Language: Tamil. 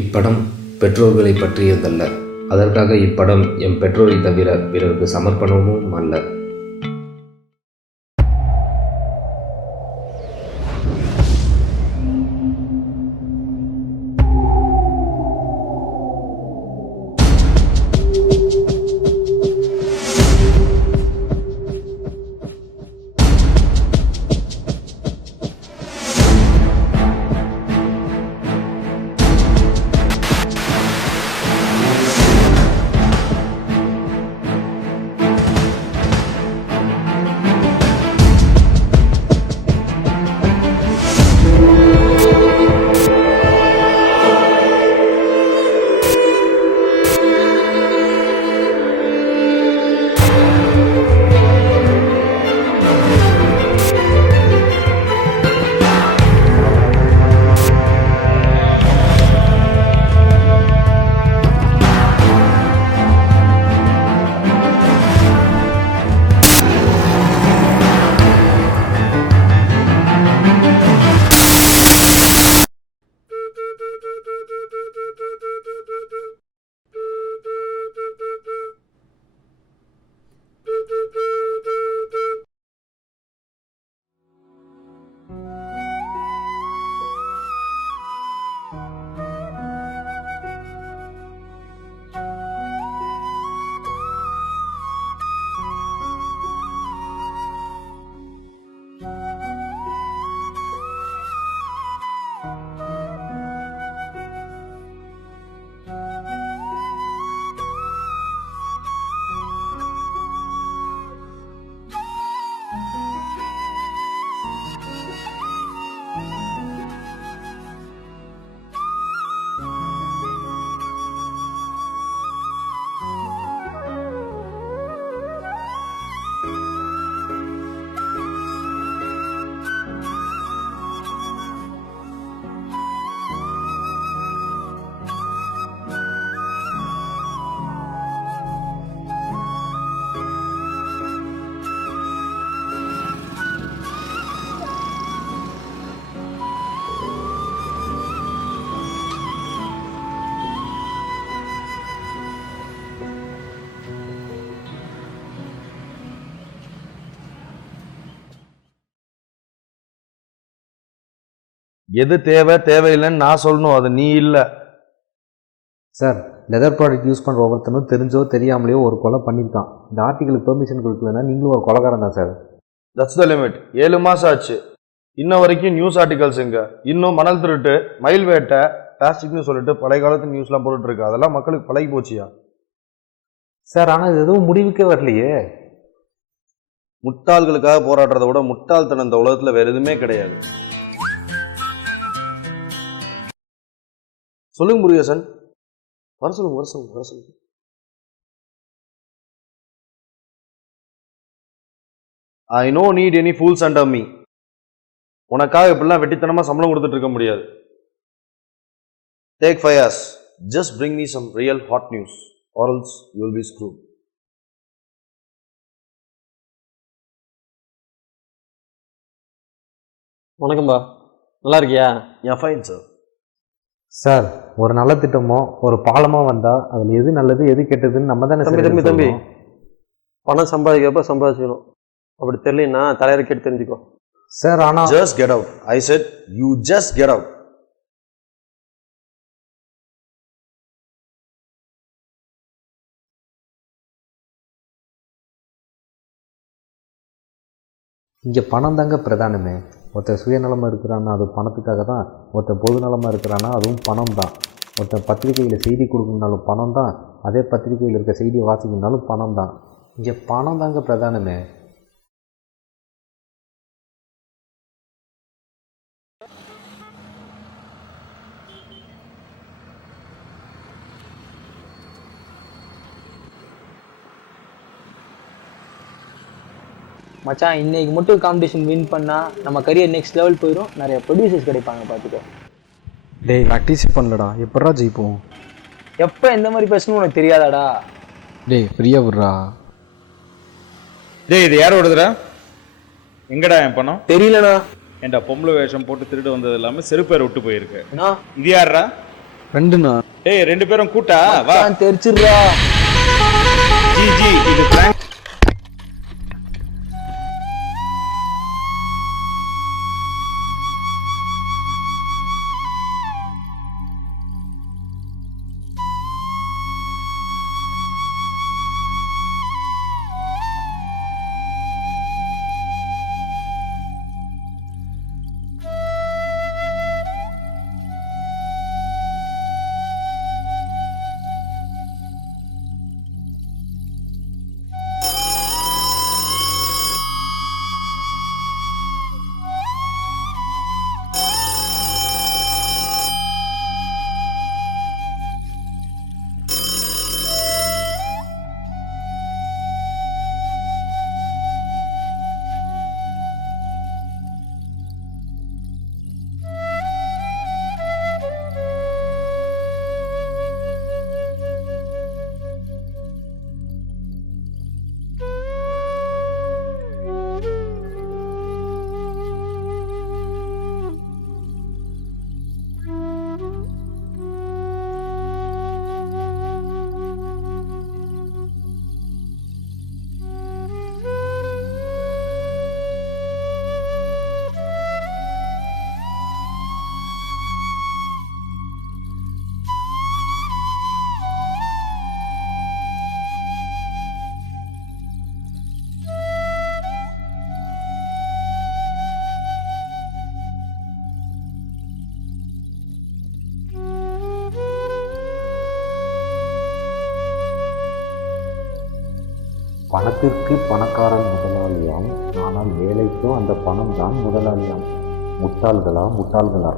இப்படம் பெற்றோர்களை பற்றியதல்ல. அதற்காக இப்படம் என் பெற்றோரை தவிர பிறருக்கு சமர்ப்பணமும் அல்ல. எது தேவை தேவையில்லைன்னு நான் சொல்லணும், அது நீ இல்லை. சார், லெதர் ப்ராடக்ட் யூஸ் பண்ணுற ஒவ்வொருத்தனும் தெரிஞ்சோ தெரியாமலையோ ஒரு கொலை பண்ணியிருக்கான். இந்த ஆர்டிகளுக்கு பெர்மிஷன் கொடுக்கலன்னா நீங்களும் ஒரு கொலைகாரன் தான் சார். That's the limit. 7 மாதம் ஆச்சு, இன்ன வரைக்கும் நியூஸ் ஆர்டிகல்ஸ் எங்க? இன்னும் மணல் திருட்டு, மயில் வேட்டை, பிளாஸ்டிக்னு சொல்லிட்டு பழைய காலத்து நியூஸ்லாம் போட்டுட்டு இருக்கு. அதெல்லாம் மக்களுக்கு பழகி போச்சியா சார்? ஆனால் இது எதுவும் முடிவுக்கே வரலையே. முட்டாள்களுக்காக போராடுறத விட முட்டாள்தனம் இந்த உலகத்துல வேற எதுவுமே கிடையாது. சொல்லுங்க முருகேசன், வர சொல்லுங்க. I no need any fools under me. உனக்காக இப்படிலாம் வெட்டித்தனமா சம்பளம் கொடுத்துட்டு இருக்க முடியாது. Take 5 hours. Just bring me some real hot news or else you will be screwed. வணக்கம்பா, நல்லா இருக்கியா? Yeah, fine sir. சார், ஒரு நல்ல திட்டமோ ஒரு பாலமோ வந்தால் அதில் எது நல்லது எது கெட்டதுன்னு நம்ம தானே தம்பி பணம் சம்பாதிக்கிறப்ப சம்பாதிக்கணும். அப்படி தெரியலன்னா தலைவரை கேட்டு தெரிஞ்சுக்கோ சார். ஆனால் Just get out. I said you just get out. இங்கே பணம் தாங்க பிரதானமே. ஒருத்தர் சுயநலமாக இருக்கிறான்னா அது பணத்துக்காக தான். ஒருத்தர் பொதுநலமாக இருக்கிறான்னா அதுவும் பணம் தான். ஒருத்தர் பத்திரிகையில் செய்தி கொடுக்கணுன்னாலும் பணம் தான். அதே பத்திரிகையில் இருக்க செய்தியை வாசிக்கணுன்னாலும் பணம் தான். இங்கே பணம் தாங்க பிரதானமே. மச்சான், இன்னைக்கு மட்டும் காம்படிஷன் வின் பண்ணா நம்ம கரியர் நெக்ஸ்ட் லெவல் போயிடும். நிறைய ப்ரொடியூசர்ஸ் கிடைப்பாங்க, பார்த்துக்கோ. டேய், ப்ராக்டிஸ் பண்ணலடா, எப்படா ஜெயிப்போம்? எப்போ எந்த மாதிரி பேசணும் உனக்கு தெரியாதாடா? டேய், ஃப்ரீயா விடுறா. டேய், இது யாரோடதுடா? எங்கடா என் பணம்? தெரியலண்ணா. ஏன்டா பொம்பளை வேஷம் போட்டு திருடு வந்தது இல்லாமல் செருப்பேர் விட்டு போயிருக்கு. அண்ணா, இது யாரா? ஃப்ரெண்டுண்ணா. டேய் 2 பேரும் கூட்டா வா. தெரிச்சிடுறா. ஜி ஜி இது prank. பணத்திற்கு பணக்காரன் முதலாளியாம், ஆனால் வேலைக்கோ அந்த பணம் தான் முதலாளியாம். முட்டாள்களா முட்டாள்களா?